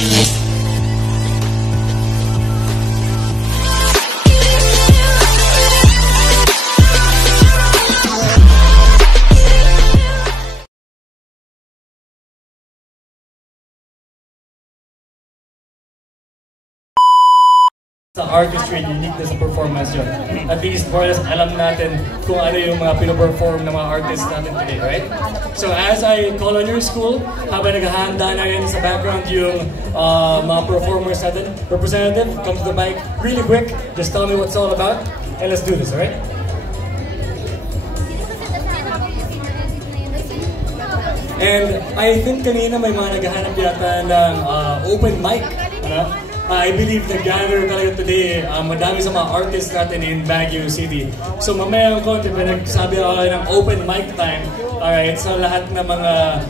Sa artistry, uniqueness sa performance yun. At least, more or less, alam natin kung ano yung mga pinoperform ng mga artists natin today, right? So as I call on your school, habang naghahanda na rin sa background yung mga performers natin, representative, come to the mic really quick, just tell me what it's all about, and let's do this, alright? And I think kanina may mga naghahanap yata ng open mic, ano? I believe nag-gather talaga today, madami sa mga artists natin in Baguio City. So mamaya ang konti, nagsabi ako ng open mic time. Alright, so lahat ng mga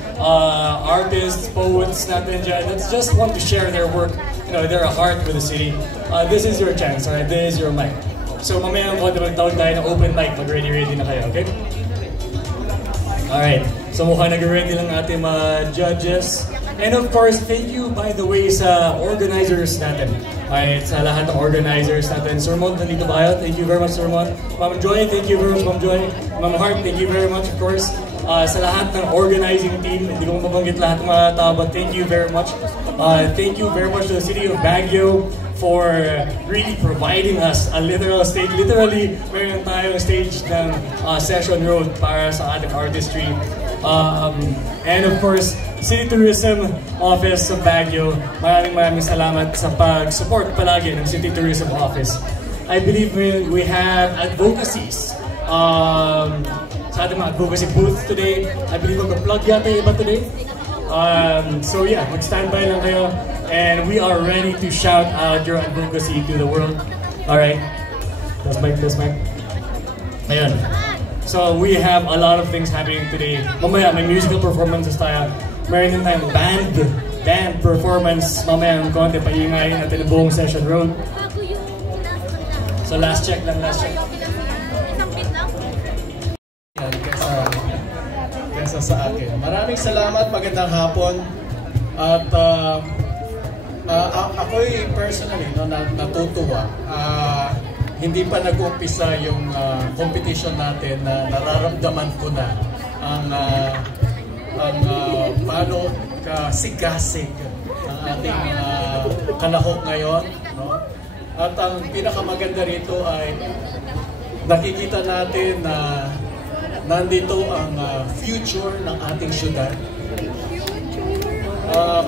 artists, poets natin dyan, that just want to share their work, you know, their heart with the city. This is your chance, alright? This is your mic. So mamaya ang konti, magtawag tayo ng open mic, mag-ready na kayo, okay? Alright, so mukhang nag-ready lang ating mga judges. And of course, thank you by the way sa organizers natin. Alright, sa lahat ng organizers natin. Sir Mon, nandito ba kayo? Thank you very much, Sir Mon. Ma'am Joy, thank you very much, Ma'am Joy. Ma'am Hart, thank you very much, of course. Sa lahat ng organizing team, hindi ko mabanggit lahat ng mga tao, but thank you very much. Thank you very much to the City of Baguio for really providing us a literal stage. Literally, meron tayong stage ng Session Road para sa ating artistry. And of course, City Tourism Office sa Baguio, maraming salamat sa pag-support palagi ng City Tourism Office. I believe we have advocacies sa ating mga advocacy booth today. I believe mag-plug yata yung iba today. So yeah, mag-standby lang kayo. And we are ready to shout out your advocacy to the world. Alright? That's Mike. Ayan. So we have a lot of things happening today. Mamaya may musical performances tayo. Meron din tayong band performance. Mamaya ang konti, paingayin natin ang buong Session Road. So last check. Kesa sa akin. Maraming salamat, magandang hapon. At ako'y personally natutuwa. Hindi pa nag-umpisa yung competition natin na nararamdaman ko na ang paano kasigasig ang ating kalahok ngayon. No? At ang pinakamaganda rito ay nakikita natin na nandito ang future ng ating syudad.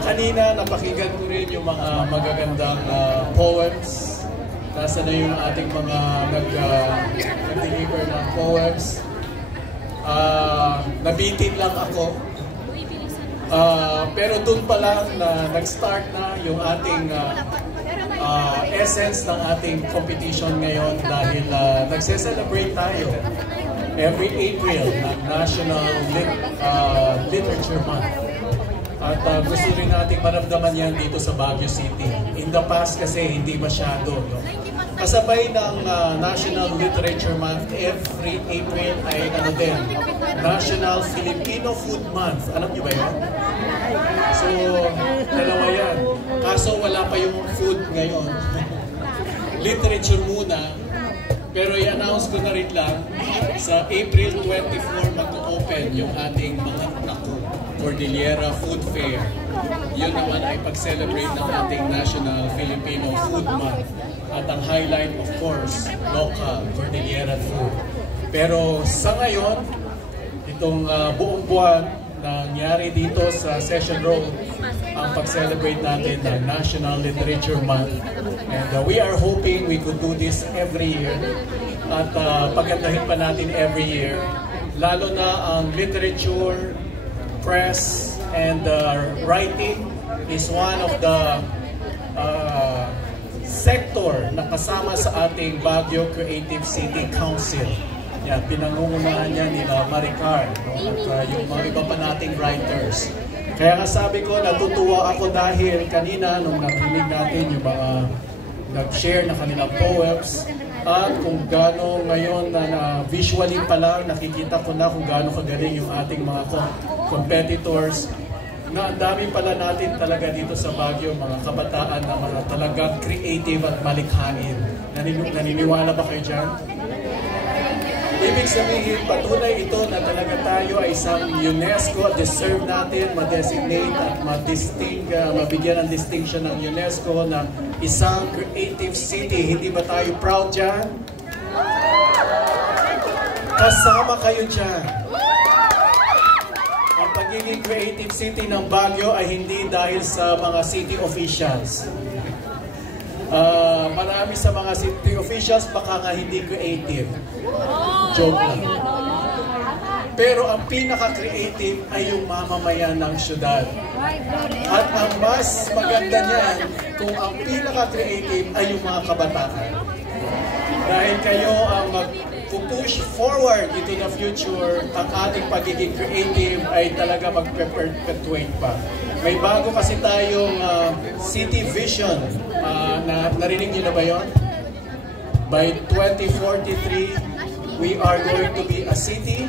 Kanina napakinggan ko rin yung mga magagandang poems. Nasa na yung ating mga nag-deliver ng poems. Nabitin lang ako. Pero doon pa lang na nag-start na yung ating essence ng ating competition ngayon dahil nagse-celebrate tayo every April ng National Literature Month. At gusto rin natin maramdaman yan dito sa Baguio City. In the past kasi hindi masyado. No? Kasabay ng National Literature Month, every April ay din, National Filipino Food Month. Alam niyo ba yan? So, dalawa yan. Kaso wala pa yung food ngayon. Literature muna. Pero i-announce ko na rin lang, sa April 24 mag-open yung ating mga Cordillera Food Fair. Yun naman ay pag-celebrate ng ating National Filipino Food Month. At ang highlight, of course, local Cordillera food. Pero sa ngayon, itong buong buwan na nangyari dito sa Session Road, ang pag-celebrate natin ng National Literature Month. And we are hoping we could do this every year. At pagandahin pa natin every year. Lalo na ang literature, press, and writing is one of the sector na kasama sa ating Baguio Creative City Council. Yan, pinangungunahan niya nila Maricar, no? At yung mga iba pa nating writers. Kaya nga sabi ko, natutuwa ako dahil kanina nung nakinig natin yung mga nag-share na kanilang poems at kung gaano ngayon na visually pa lang nakikita ko na kung gaano kagaling yung ating mga competitors. na ang dami pala natin talaga dito sa Baguio, mga kabataan na mga talagang creative at malikhain. Naniniwala ba kayo dyan? Ibig sabihin, patunay ito na talaga tayo ay isang UNESCO, deserve natin ma-designate at mabigyan ng distinction ng UNESCO na isang creative city. Hindi ba tayo proud dyan? Kasama kayo dyan. Ang pagiging creative city ng Baguio ay hindi dahil sa mga city officials. Marami sa mga city officials baka nga hindi creative. Joke lang. Pero ang pinaka-creative ay yung mamamayan ng syudad. At ang mas maganda niyan kung ang pinaka-creative ay yung mga kabataan. Dahil kayo ang mag-push forward into the future, ang ating pagiging creative ay talaga mag-perpetuate pa. May bago kasi tayong city vision. Narinig niyo na ba yun? By 2043, we are going to be a city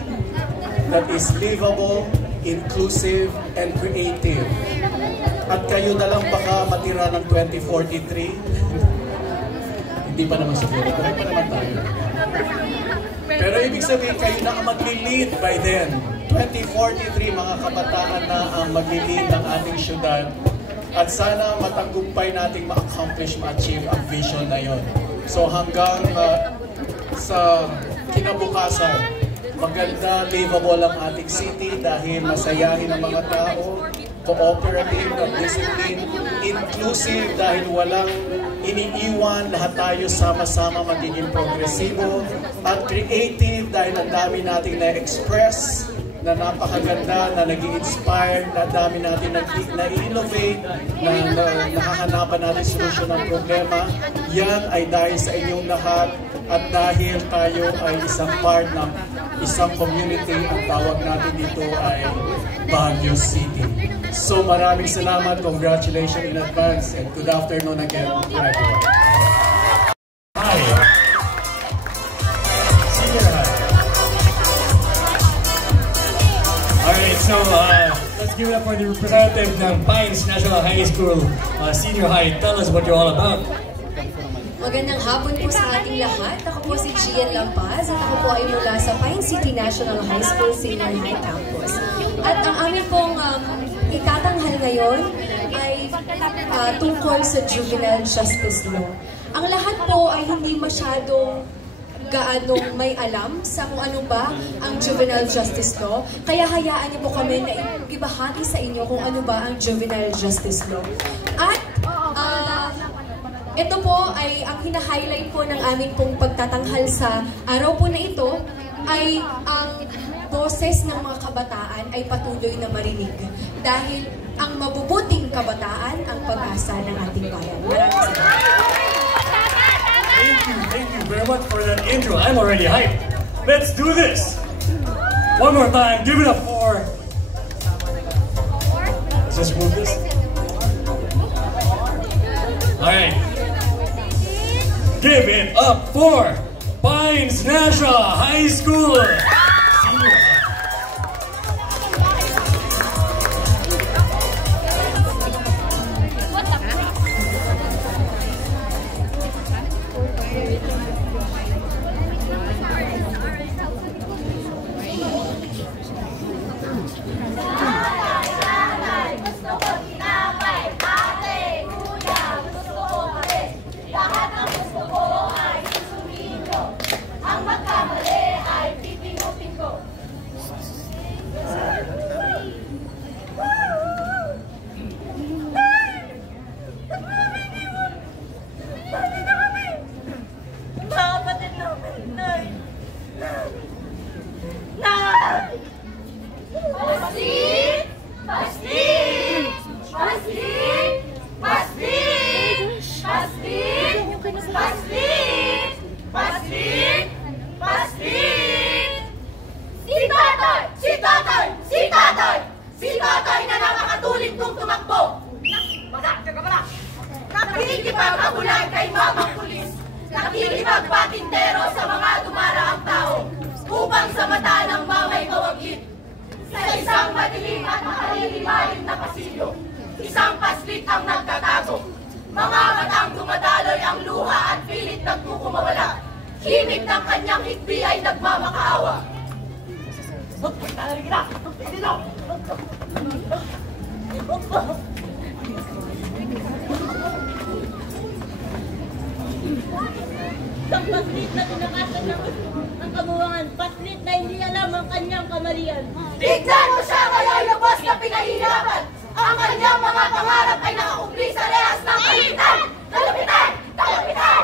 that is livable, inclusive, and creative. At kayo na lang baka matira ng 2043. Hindi pa naman siguro. Kaya pa naman tayo. Pero ibig sabihin, kayo na ang magli-lead by then. 2043, mga kabataan na ang magli-lead ng ating syudad. At sana matagumpay nating ma-accomplish, ma-achieve ang vision na yon. So hanggang sa kinabukasan, maganda, livable ang ating city dahil masayahin ang mga tao, cooperative at discipline, inclusive dahil walang iniiwan, lahat tayo sama-sama magiging progresibo, at creative dahil ang dami nating na-express na napakaganda, na nag-i-inspire, na dami natin na-innovate, na nakahanapan natin solusyon ng problema. Yan ay dahil sa inyong lahat at dahil tayo ay isang part ng isang community. Ang tawag natin dito ay Baguio City. So maraming salamat, congratulations in advance, and good afternoon again to everyone. Hi. Senior high. Alright, so let's give it up for the representative ng Pines National High School, Senior High. Tell us what you're all about. Magandang hapon po sa ating lahat. Ako po si Gian Lampaz at ako po ay mula sa Pine City National High School Senior High Campus. At ang aming pong itatanghal ngayon ay tungkol sa Juvenile Justice Law. Ang lahat po ay hindi masyadong gaanong may alam sa kung ano ba ang Juvenile Justice Law. Kaya hayaan niyo po kami na ibahagi sa inyo kung ano ba ang Juvenile Justice Law. At ito po ay ang hina-highlight po ng aming pong pagtatanghal sa araw po na ito ay ang boses ng mga kabataan ay patuloy na marinig. Dahil ang mabubuting kabataan ang pag-asa ng ating bayan. Maraming salamat. Thank you very much for that intro. I'm already hyped. Let's do this. One more time. Give it up for... Let's just move this. Alright. Give it up for Pines National High School. Senior high. Si Tatay na nakakatuling kong tumakbo. Nakikipaghabulan kay Mamang Pulis. Nakikipagpatintero sa mga dumaraang tao upang sa mata ng mamay mawaglit. Sa isang madilim at makalilimalim na pasilyo, isang paslit ang nagtatago. Mga matang dumadaloy ang luha at pilit nagkukumawala. Himig ng kanyang higbi ay nagmamakaawa. Isang paslit na tinakasan ng kamuwangan, paslit na hindi alam ang kanyang kamalian. Tignan mo siya ngayon lubos na pinahihirapan. Ang kanyang mga pangarap ay nakakumpli sa rehas ng kalupitan! Kalupitan! Kalupitan!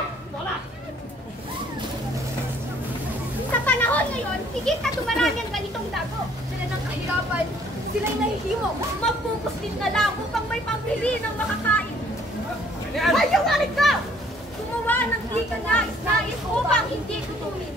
Sa panahon ngayon, higit na dumarami ang ganitong dago. Sila ng kahirapan, sila'y nahihimo. Magpupuslit na lang upang may pambili ng makakain. Ngayong alit ka! Gumawa ng di ka nais-nais upang hindi tutumin.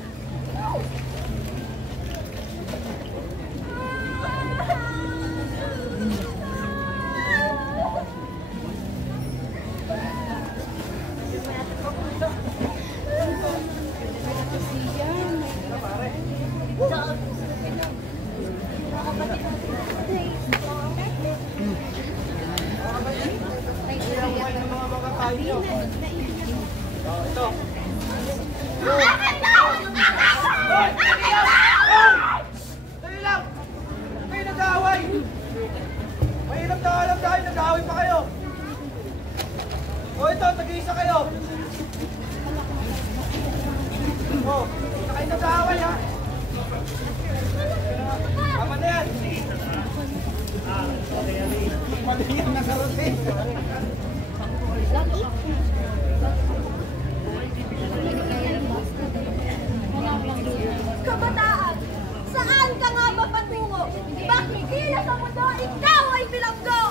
Dali lang! Kayo nag-aaway! Mahirap na alam dahil nag-aaway pa kayo! O ito, tag-iisa kayo! O, na kayo nag-aaway ha! Tama na yan! Mali yan nakarotin! Kabataan, saan ka nga ba patungo? Bakit tila sa mundo ikaw ay bilanggo?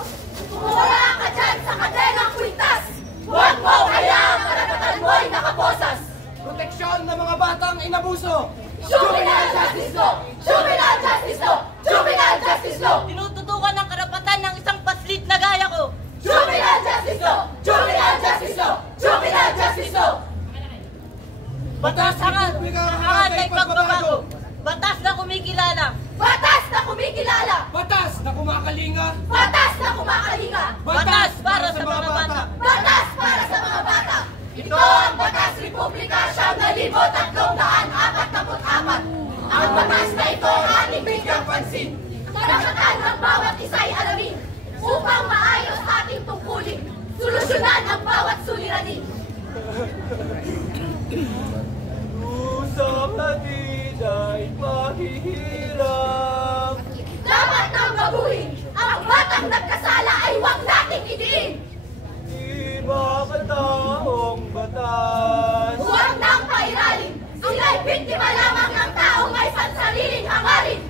Wala ka dyan sa kadenang kwintas! Huwag mo hayaang karapatan mo'y nakaposas! Proteksyon ng mga batang inabuso! Juvenile Justice Law! Juvenile Justice Law! Juvenile Justice Law! Tinututukan ng karapatan ng isang paslit na gaya ko. Juvenile Justice Law! Juvenile Justice Law! Juvenile Justice Law! Batas hangat ay pagbabago. Batas na kumikilala. Batas na kumikilala! Batas na kumakalinga! Batas na kumakalinga! Batas para sa mga bata. Batas para sa mga bata! Ito ang Batas Republika 9,344. Ang batas na ito ang ating bigyang pansin. Karapatan ng bawat isa'y alamin upang maayos ating tungkulin. Solusyonan ang bawat suliranin. Usap natin ay mahihirap. Dapat nang baguhin. Ang batang nagkasala ay huwag nating idiin. Di ba kataong batas? Huwag nang pairalin. Sila'y biktima lamang ng taong may pansariling hangarin.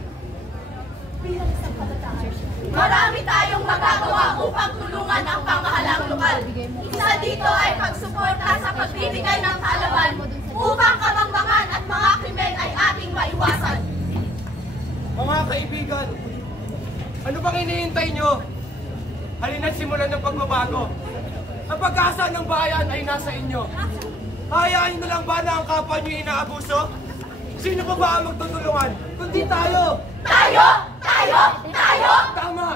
Bilang isang kabataan, Marami tayong magagawa upang tulungan ang pamahalang lokal. Isa dito ay pagsuporta sa pagbibigay ng kalaban upang kabangbangan at mga krimen ay ating maiwasan. Mga kaibigan, ano bang iniintay nyo? Halina't simulan ng pagbabago. Ang pag-asa ng bayan ay nasa inyo. Hayaan nyo na lang ba na ang kapwa nyo inaabuso? Sino pa ba ang magtutulungan? Kundi tayo! Tayo! Tayo! Tayo! Tama!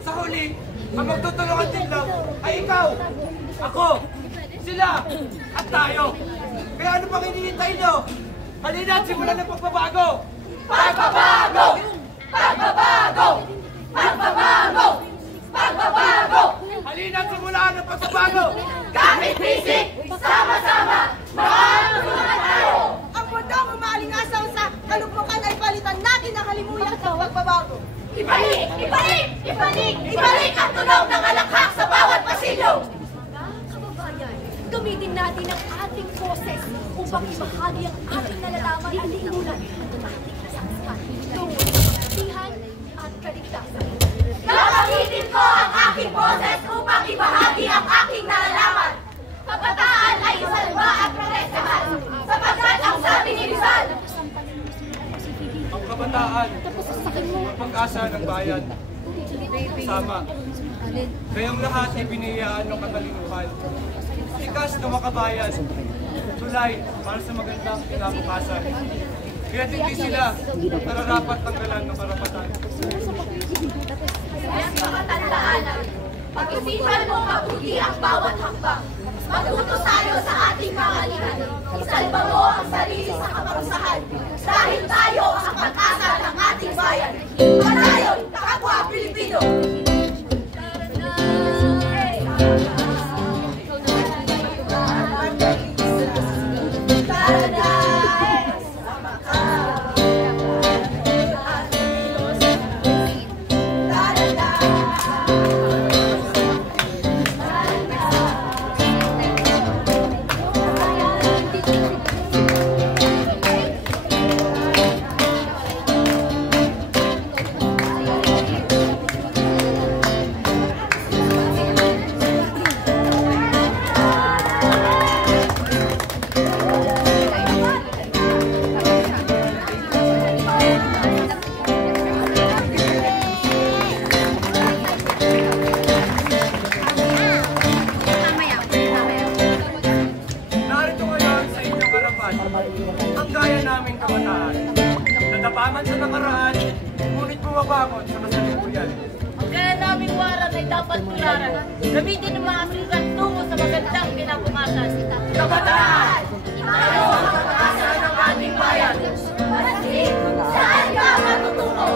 Sa huli, ang magtutulungan din lang ay ikaw, ako, sila, at tayo. Kaya ano pang hinihintay nyo? Halina't simulan ng pagbabago! Pagbabago! Pagbabago! Pagbabago! Pagbabago! Halina't simulan ng pagbabago! Gamit bisig! Sama-sama! Makakatulungan tayo! ang mundong umaalingasaw sa kalugmukan ay palitan natin ang halimuyak sa pagbabago. Ibalik! Ibalik! Ibalik! Ibalik ang tunog ng alakhak sa bawat pasilyo! Kababayan, gamitin natin ang ating boses upang ibahagi ang ating nalalaman at hinulan ng ating nasaksihan tungkol sa pagsihan at kaligtasan. Gagamitin ko ang aking boses upang ibahagi ang aking nalalaman. Kabataan ay isalba at protektahan, sapagkat ang sabi ni Rizal, Ang kabataan, pag-asa ng bayan. Sama. Kayong lahat ay biniyayaan ng katalinuhan. Likas na makabayan. Tulay para sa magandang kinabukasan. Kaya hindi sila nararapat tanggalan ng karapatan. Mga tandaan, pag-isipan mo mabuti ang bawat hakbang. Matuto tayo sa ating kamalingan. Isalba mo ang sarili sa kaparusahan. Dahil tayo ang pag-asa ng ating bayan. Panayon, kapwa Pilipino! Ang gaya naming kabataan, natapaman sa nakaraan, ngunit bumabangon sa kasalukuyan. Ang kaya naming waran ay dapat tularan. Gamitin ang mga asuran tungo sa magandang kinabukasan. Kabataan! Tayo ang pag-asa ng ating bayan. Manalig, saan ka matutungo?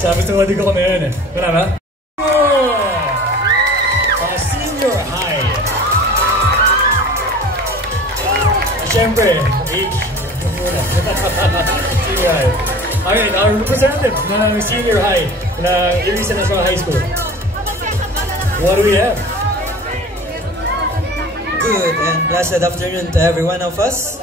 Sabi sa wadi ko kami yun eh. Wala ba? Senior high. Siyempre, age. Senior high. Alright, our representative ng senior high ng Irisan National High School. What do we have? Good and blessed afternoon to every one of us.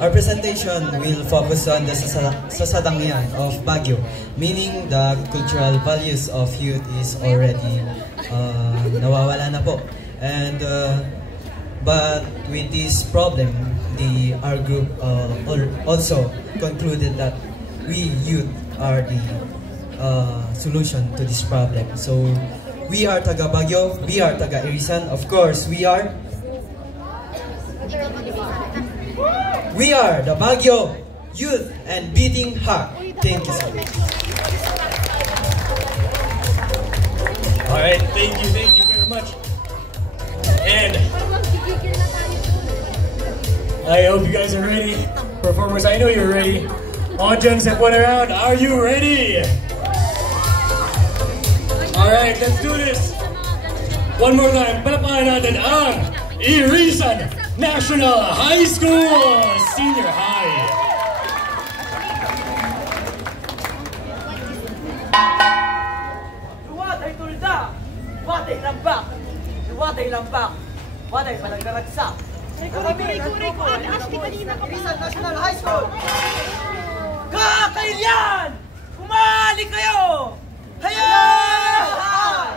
Our presentation will focus on the sasadangyan of Baguio, meaning the cultural values of youth is already nawawala na po. And but with this problem, our group also concluded that we youth are the solution to this problem. So we are taga Baguio, we are taga Irisan, of course we are the Baguio Youth and Beating Heart. Thank you so much. Alright, thank you very much. And I hope you guys are ready. Performers, I know you're ready. Audience that went around, are you ready? Alright, let's do this. One more time, palapakan natin ang Irisan National High School Senior High. Luwatay tulda, watay lambak, luwatay lambak, watay palagdaragsak. Kami, nandito ay Irisan National High School. Kakailyan! Kumali kayo! Hayay!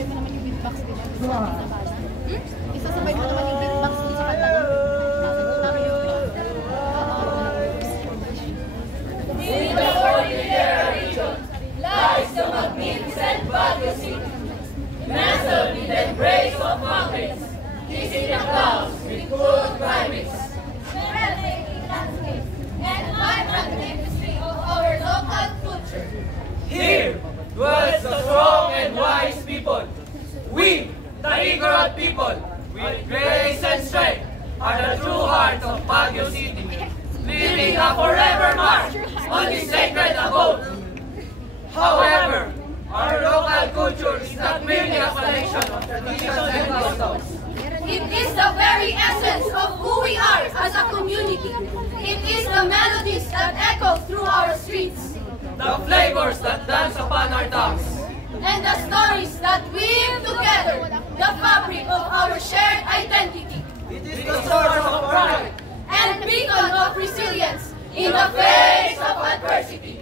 isasabay mo naman yung beatbox din sa bala. Isasabay mo naman yung beatbox din sa kanta. In the Cordillera region lies the magnificent Baguio City, nestled in the embrace of mountains, kissing the clouds with cool climates, breathtaking landscapes, and vibrant tapestry of our local culture. Here dwells the strong and wise people. We, the ignorant people, with grace and strength, are the true heart of Baguio City, leaving a forever mark on this sacred abode. However, our local culture is not merely a collection of traditions and customs. It is the very essence of who we are as a community. It is the melodies that echo through our streets, The flavors that dance upon our tongues, and the stories that weave together the fabric of our shared identity. it is the source of pride. And beacon of resilience in the face of adversity.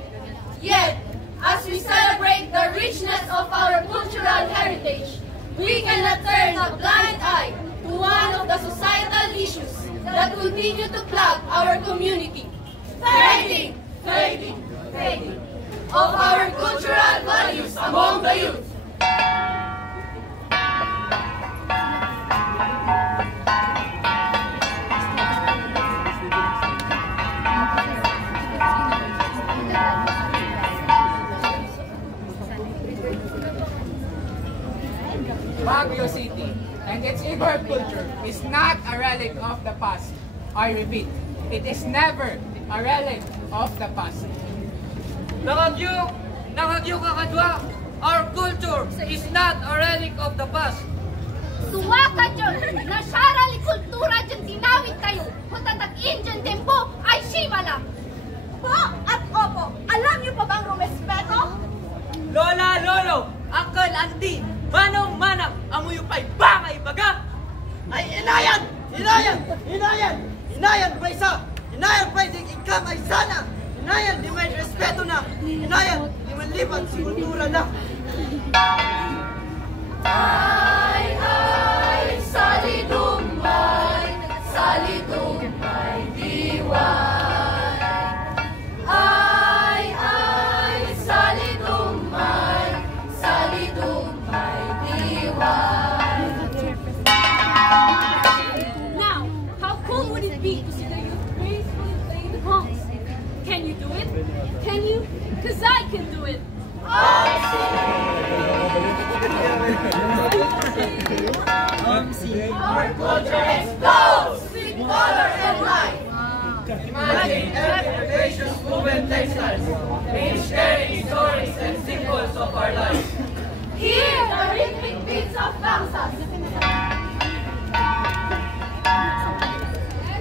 Yet, as we celebrate the richness of our cultural heritage, we cannot turn a blind eye to one of the societal issues that continue to plague our community. Fading of our cultural values among the youth. Baguio City and its igor culture is not a relic of the past. I repeat, it is never a relic of the past. Nangagyo kakadwa, our culture is not a relic of the past. Suwa ka dyan! Nasyarali kultura dyan tinawid kayo! Hutatag Indian tempo ay Shiva lang! Po at opo, alam niyo pa bang rumespeto? Lola, lolo, uncle, auntie, manong, manang, amuyupay, bangay, baga! Ay, inayan! Inayan! Inayan! Inayan, baysa! Inayan, bay, di ikam ay sana! Inayan, di may respeto na! Inayan, di maliban sa kultura na! Ay, salidumay, diwan. Ay, salidumay, diwan. Now, how cool would it be to see the youth gracefully playing the conch? Can you do it? Can you? 'Cause I can do it! Our culture explodes with color and light. Imagine every gracious movement textiles, each carrying stories and symbols of our life. Hear the rhythmic beats of bangsas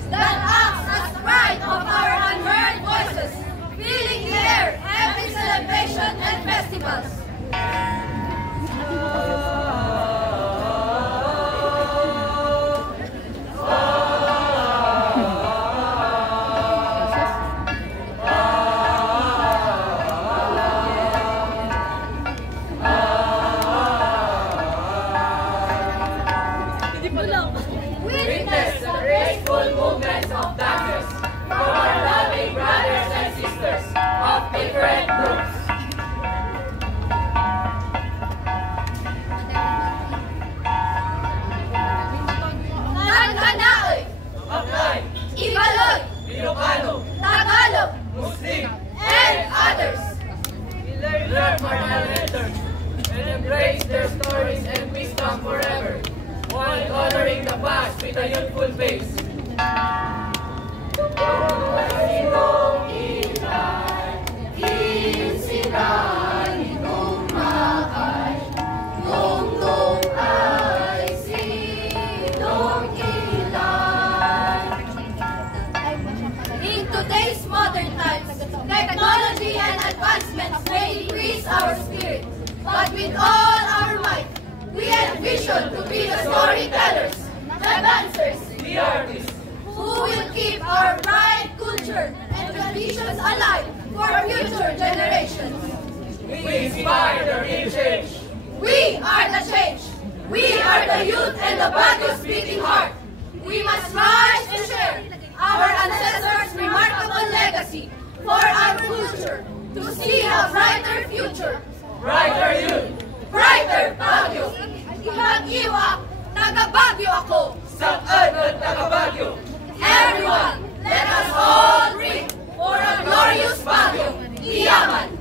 that acts as pride of our unheard voices, filling the air every celebration and festivals. Witness the graceful movements of dancers from our loving brothers and sisters of different groups. Nagkanaoy, Aklay, Ibaloy, Ilocano, Tagalog, Muslim, and others. we learn from our elders and embrace their stories and wisdom forever, while honoring the past with a youthful face. In today's modern times, technology and advancements may increase our spirit, but with all our might, we envision to be the storytellers, the dancers, The artists, who will keep our pride, culture, and traditions alive for future generations. we inspire the real change. We are the change. We are the youth and the Baguio's beating heart. We must rise and share our ancestors' remarkable legacy for our future, to see a brighter future. Brighter youth, brighter Baguio. Mag-iwa, taga-Baguio ako. Saan ang taga-Baguio? Everyone, let us all ring for a glorious Baguio. Iyaman.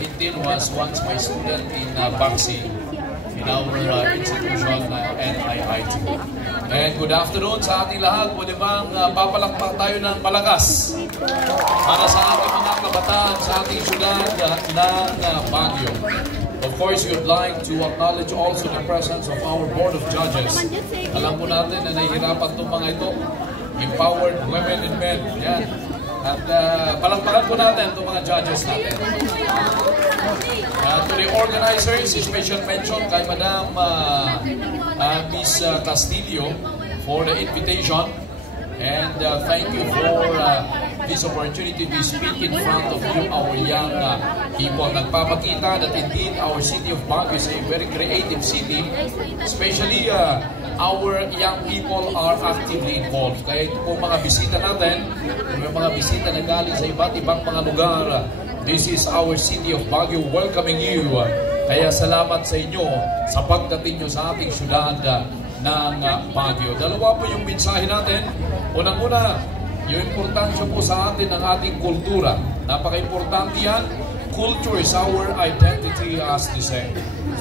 Gintin was once my student in boxing in our institution, NIIT. And good afternoon sa ating lahat. Pwede bang papalakpak tayo ng malakas para sa ating mga kabataan sa ating syudad ng Baguio. Of course, we would like to acknowledge also the presence of our Board of Judges. Alam po natin na nahihirapan itong mga ito. Empowered women and men. Yan. At palakpakan po natin itong mga judges natin. To the organizers, special mention kay Madam Miss Castillo for the invitation. And thank you for this opportunity to speak in front of you, our young people. Nagpapakita that indeed our city of Baguio is a very creative city. Especially our young people are actively involved. Kaya ito po mga bisita natin, may mga bisita na galing sa iba't ibang mga lugar. This is our city of Baguio welcoming you. Kaya salamat sa inyo sa pagdating nyo sa ating syudad ng Baguio. Dalawa po yung mensahe natin. Unang-una, yung importansya po sa atin ng ating kultura. Napaka-importante yan. Culture is our identity, as they say.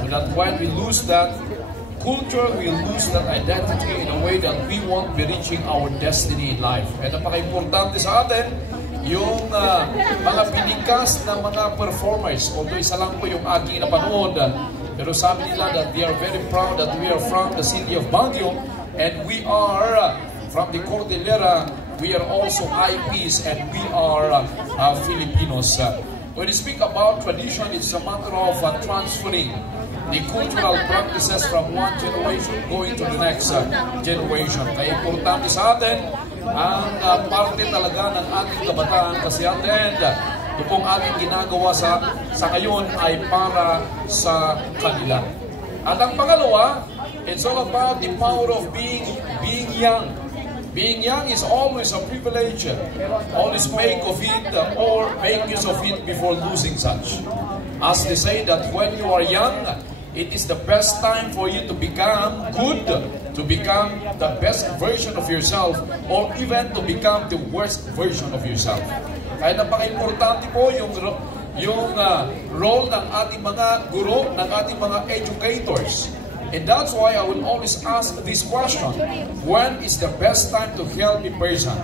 So that when we lose that culture, we lose that identity in a way that we won't be reaching our destiny in life. And napaka-importante sa atin, yung mga binigkas ng mga performers. Although isa lang po yung aking napanood, pero sabi nila that they are very proud that we are from the city of Baguio and we are from the Cordillera. We are also IPs and we are Filipinos. When we speak about tradition, it's a matter of transferring the cultural practices from one generation going to the next generation. Kaya importante sa atin ang parte talaga ng ating kabataan kasi at the end, ito pong ating ginagawa sa ngayon ay para sa kanila. At ang pangalawa, it's all about the power of being young. Being young is always a privilege. Always make of it or make use of it before losing such. As they say that when you are young, it is the best time for you to become good, to become the best version of yourself, or even to become the worst version of yourself. Kaya napaka-importante po yung role ng ating mga guro, ng ating mga educators. And that's why I will always ask this question: when is the best time to help a person?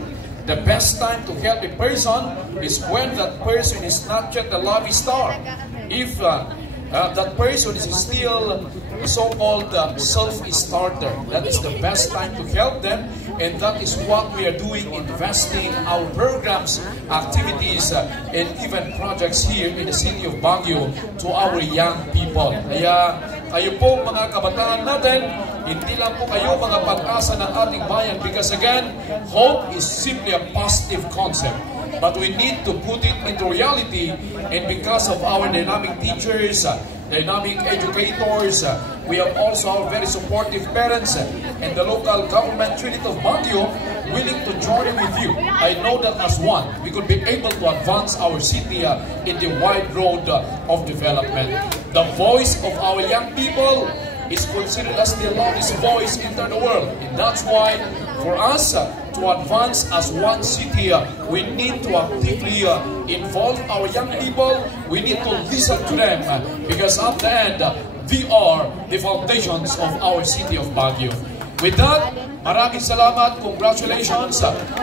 The best time to help a person is when that person is not yet a lucky star. If that person is still a so-called self-starter, that is the best time to help them, and that is what we are doing, investing our programs, activities, and even projects here in the city of Baguio to our young people. Kaya kayo po mga kabataan natin, hindi lang po kayo mga pag-asa ng ating bayan, because again, hope is simply a positive concept. But we need to put it into reality, and because of our dynamic teachers, dynamic educators, we have also our very supportive parents and the local government unit of Baguio willing to join with you. I know that as one, we could be able to advance our city in the wide road of development. The voice of our young people is considered as the loudest voice in the world. And that's why for us to advance as one city, we need to actively involve our young people. We need to listen to them because at the end, they are the foundations of our city of Baguio. With that, maraming salamat, congratulations.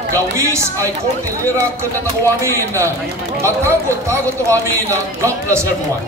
Gawis ay Cordillera Kanatawamin. Matagod-tagod to kami. God bless everyone.